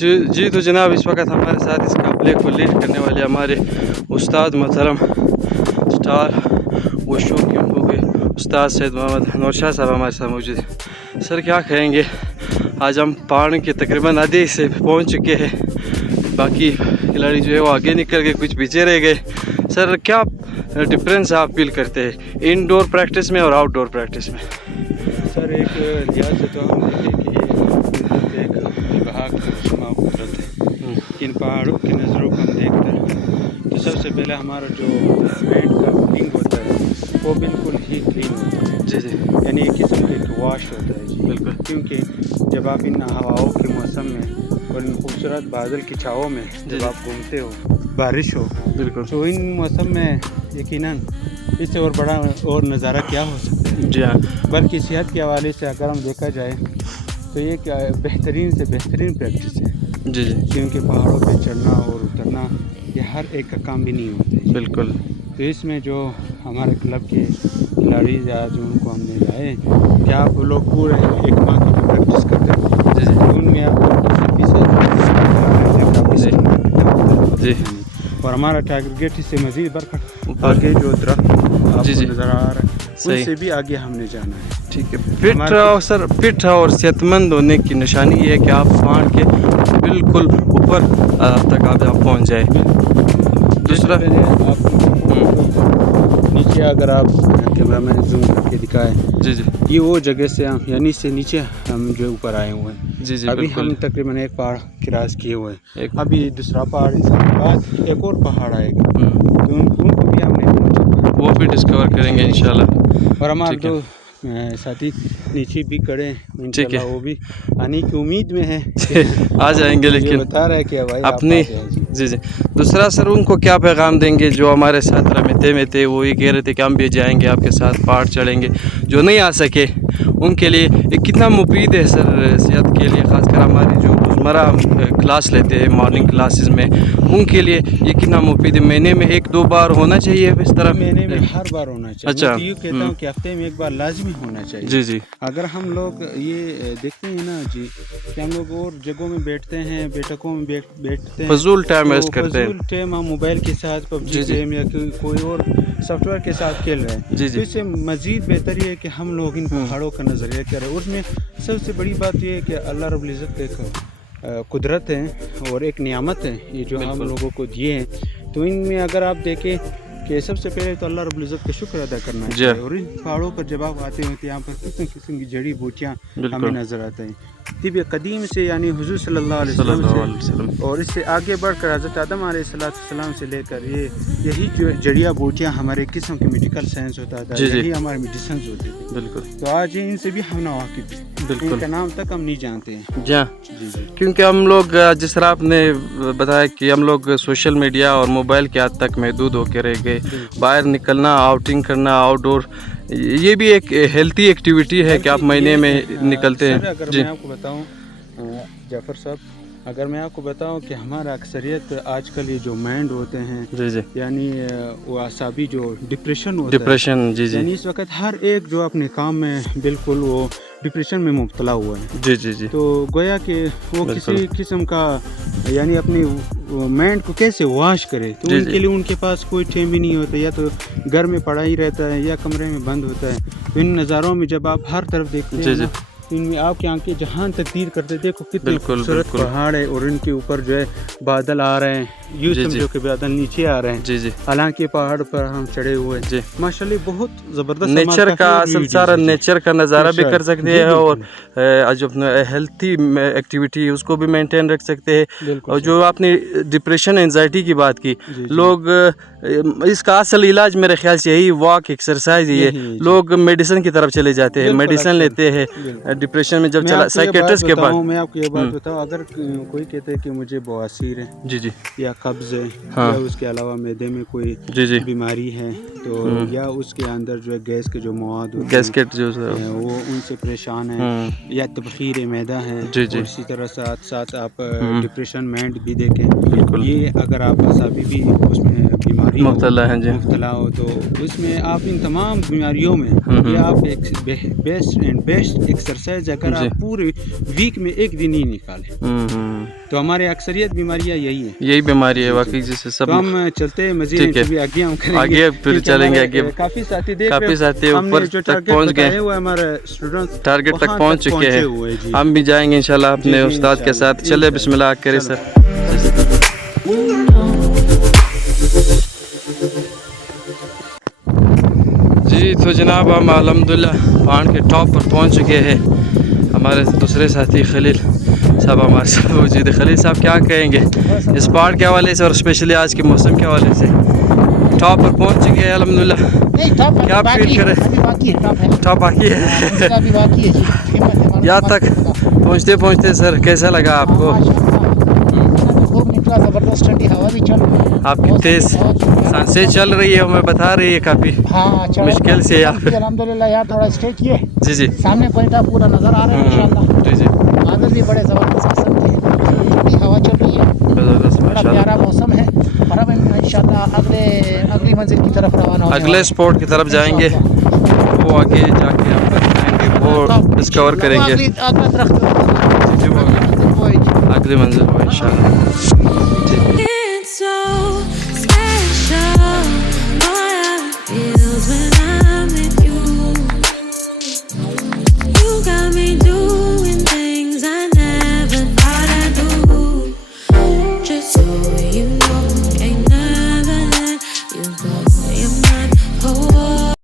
जी तो जनाब इस वक्त हमारे साथ इस काफिले को लीड करने वाले हमारे उस्ताद मोहतरम स्टार वशो के हो गए उस्ताद सैयद मोहम्मद नौशाद साहब हमारे साथ मौजूद हैं। सर क्या कहेंगे, आज हम पहाड़ के तकरीबन आधे से पहुंच चुके हैं, बाकी खिलाड़ी जो है वो आगे निकल गए, कुछ पीछे रह गए। सर क्या डिफरेंस आप फील करते हैं इनडोर प्रैक्टिस में और आउटडोर प्रैक्टिस में? सर एक लिहाज से तो हम देखें कि एक विभाग का कुदरत है, इन पहाड़ों की नज़रों को हम देखते हैं तो सबसे पहले हमारा जो पेट का विंग होता है वो बिल्कुल ही क्लीन होता है। जी जी, यानी एक किस्म का वॉश होता है जी, बिल्कुल। क्योंकि जब आप इन हवाओं के मौसम में और इन खूबसूरत बादल की छाओं में जब आप घूमते हो, बारिश हो, बिल्कुल, तो इन मौसम में यकीनन इससे और बड़ा और नज़ारा क्या हो सकता है। जी हाँ, बल्कि सेहत के हवाले से अगर हम देखा जाए तो ये क्या बेहतरीन से बेहतरीन प्रैक्टिस है जी जी, क्योंकि पहाड़ों पे चढ़ना और उतरना ये हर एक का काम भी नहीं होते। बिल्कुल। तो इसमें जो हमारे क्लब के खिलाड़ी या जो उनको हमने लाए कि आप लोग पूरे एक माह की प्रैक्टिस करते हैं जी जी, उनमें आप जी और हमारा टारगेट इससे मज़ीद बढ़कर आगे आगे जो दरख्त जी जी, आपको नज़र आ रहा है सही, उससे भी आगे हमने जाना है। ठीक है। फिट और सर फिट और सेहतमंद होने की निशानी ये है कि आप पहाड़ के बिल्कुल ऊपर तक आप पहुंच जाए। दूसरा नीचे अगर आप कैमरा में जूम करके दिखाएं, जी जी, ये वो जगह से हम यानी से नीचे हम जो ऊपर आए हुए हैं। जी जी, अभी बिल्कुल। हम तकरीबन एक पहाड़ क्रॉस किए हुए हैं, एक अभी दूसरा पहाड़ इसके बाद एक और पहाड़ आएगा तो उनको भी हमने पहुंचा वो भी डिस्कवर करेंगे इंशाल्लाह। और हमारे ठीक है। दो साथी नीचे भी खड़े हैं, ठीक है। इंशाल्लाह वो भी आने की उम्मीद में है आ जाएंगे, ये लेकिन बता रहा है कि भाई अपनी आप आ जाएं जी। जी जी। दूसरा सर उनको क्या पैगाम देंगे जो हमारे साथ रमेते में थे, वो ये कह रहे थे कि हम भी जाएंगे आपके साथ, पहाड़ चढ़ेंगे, जो नहीं आ सके उनके लिए ये कितना मुफीद है सर सेहत के लिए, ख़ासकर हमारी जो रोज़मर्रा क्लास लेते हैं मॉर्निंग क्लासेस में, उनके लिए ये कितना मुफीद है? महीने में 1-2 बार होना चाहिए इस तरह? महीने में हर बार होना चाहिए। अच्छा, मैं तो ये कहता हूँ कि हफ्ते में एक बार लाजमी होना चाहिए। जी जी, अगर हम लोग ये देखते हैं ना जी कि हम लोग और जगहों में बैठते हैं, बैठकों में बैठते हैं, फजूल टाइम तो वेस्ट करते हैं। फजूल टाइम हम मोबाइल के साथ जी, पबजी जी। गेम या कोई और सॉफ्टवेयर के साथ खेल रहे हैं, जी, तो जी। इससे मज़ीद बेहतर ये है कि हम लोग इन पहाड़ों का नज़रिया करें। उसमें सबसे बड़ी बात ये है कि अल्लाह रब्बुल इज़्ज़त एक कुदरत है और एक नियामत है ये जो हम लोगों को दिए हैं। तो इनमें अगर आप देखें कि सबसे पहले तो अल्लाह रब्बुल इज़्ज़त का शुक्र अदा करना चाहिए। और इन पहाड़ों पर जब आप आते हैं तो यहाँ पर किस्म किस्म की जड़ी बूटियाँ हमें नज़र आते हैं। तिब कदीम से यानी हुज़ूर सल्लल्लाहु अलैहि वसल्लम से और इससे आगे बढ़कर हज़रत आदम अलैहिस्सलाम से लेकर यही जो जड़ियाँ बूटियाँ हमारे किस्म के मेडिकल साइंस होता था, यही हमारे मेडिसिन होते थे। बिल्कुल, तो आज इनसे भी हम नावाकिफ़ हैं, बिल्कुल, इनका नाम तक हम नहीं जानते हैं। जी हाँ, जी। क्योंकि हम लोग जिस तरह आपने बताया कि हम लोग सोशल मीडिया और मोबाइल के हद तक महदूद होकर रह गए, बाहर निकलना, आउटिंग करना, आउटडोर, ये भी एक हेल्थी एक्टिविटी है कि आप महीने में निकलते हैं। अगर मैं आपको बताऊं जाफ़र साहब, अगर मैं आपको बताऊं कि हमारा अक्सरियत आजकल ये जो माइंड होते हैं, जी जी, यानी वो आसाबी जो डिप्रेशन होता है, डिप्रेशन, जी जी, यानी इस वक्त हर एक जो अपने काम में बिल्कुल वो डिप्रेशन में मुब्तला हुआ है। जी जी जी, तो गोया कि वो किसी किस्म का यानी अपनी माइंड को कैसे वॉश करे, तो उनके लिए उनके पास कोई टाइम भी नहीं होता, या तो घर में पड़ा ही रहता है या कमरे में बंद होता है। तो इन नज़ारों में जब आप हर तरफ देखते हैं ना, इनमें आपकी आंखें जहां तकदीर करते, देखो कितने खूबसूरत पहाड़ है और इनके ऊपर जो है बादल आ रहे हैं, यूँ समझो कि बादल नीचे आ रहे हैं। जी जी, हालांकि पहाड़ पर हम चढ़े हुए हैं, माशाल्लाह बहुत ज़बरदस्त नेचर का सारा नेचर का नज़ारा भी कर सकते हैं और जो अपना हेल्थी एक्टिविटी है उसको भी मेंटेन रख सकते हैं। और जो आपने डिप्रेशन एंजाइटी की बात की, लोग इसका असल इलाज मेरे ख्याल से यही वॉक एक्सरसाइज ही है। लोग मेडिसिन की तरफ चले जाते हैं, मेडिसिन लेते हैं, डिप्रेशन में जब मैं चला आपको ये बात साइकेट्रिस्ट के बताऊं, पास? मैं आपको ये बात बताऊं, अगर कोई कहता है कि मुझे बवासीर है जी जी या कब्ज़ है हाँ। या उसके अलावा मैदे में कोई जी जी बीमारी है तो या उसके अंदर जो है गैस के जो मवाद होते गैस्केट जो हैं वो उनसे परेशान है या तबखीर मैदा है जी जी और इसी तरह साथ साथ आप डिप्रेशन माइंड भी बिल्कुल। देखें, ये अगर आप असाबी भी उसमें बीमारी मुब्तला हैं जी। मुब्तला हो तो उसमें आप इन तमाम बीमारियों में ये आप एक बेस्ट एक्सरसाइज अगर जी। आप पूरे वीक में एक दिन ही निकालें तो हमारे अक्सरियत बीमारियां यही है, यही बीमारी है वाकई जिससे सब। तो हम चलते हैं मजीद ठीक है। इंटरव्यू आगे हम करेंगे, आगे फिर क्योंकि चलेंगे हमारे, आगे। काफी साथी देख काफी रहे हो, साथी हमने ऊपर जो तक टारगेट पहुंच बताए गए, हुए हमारे स्टूडेंट्स टारगेट तक वहाँ पहुंच चुके पहुंचे हैं। हुए जी। हम भी जाएंगे इंशाल्लाह अपने जी, उस्ताद के इंशाल्लाह, साथ। चले बिस्मिल्लाह करें चलो। सर। जी तो जनाब हम अल्हम्दुलिल्लाह पहाड़ के टॉप पर पहुंच चुके हैं। हमारे दूसरे साथी खलील साहब हमारे साथ मौजूद है। खलील साहब क्या कहेंगे इस पहाड़ के हवाले से और स्पेशली आज के मौसम के हवाले से? टॉप पर पहुंच चुके हैं अल्हम्दुलिल्लाह, क्या फील करें? टॉप बाकी है यहाँ तक पहुँचते पहुँचते सर कैसा लगा आपको? खूब निकला, जबरदस्त ठंडी हवा भी चल रही है, आपकी तेज सांसें चल रही है, हमें बता रही है काफ़ी मुश्किल से यहाँ पे। अल्हम्दुलिल्लाह यार थोड़ा स्टे किए, जी जी सामने कोयटा पूरा नज़र आ रहा है इंशाल्लाह। जी जी बादल भी बड़े ज़बरदस्त किस्म के हैं, ठंडी हवा चल रही है, ज़बरदस्त बड़ा माशाल्लाह। प्यारा मौसम है और अब इंशाल्लाह अगली मंजिल की तरफ रवाना होने अगले स्पॉट की तरफ जाएंगे, वो आगे जाके हम बताएंगे, वो डिस्कवर करेंगे। अगला दरख्त अगली मंजिल हो इंशाल्लाह।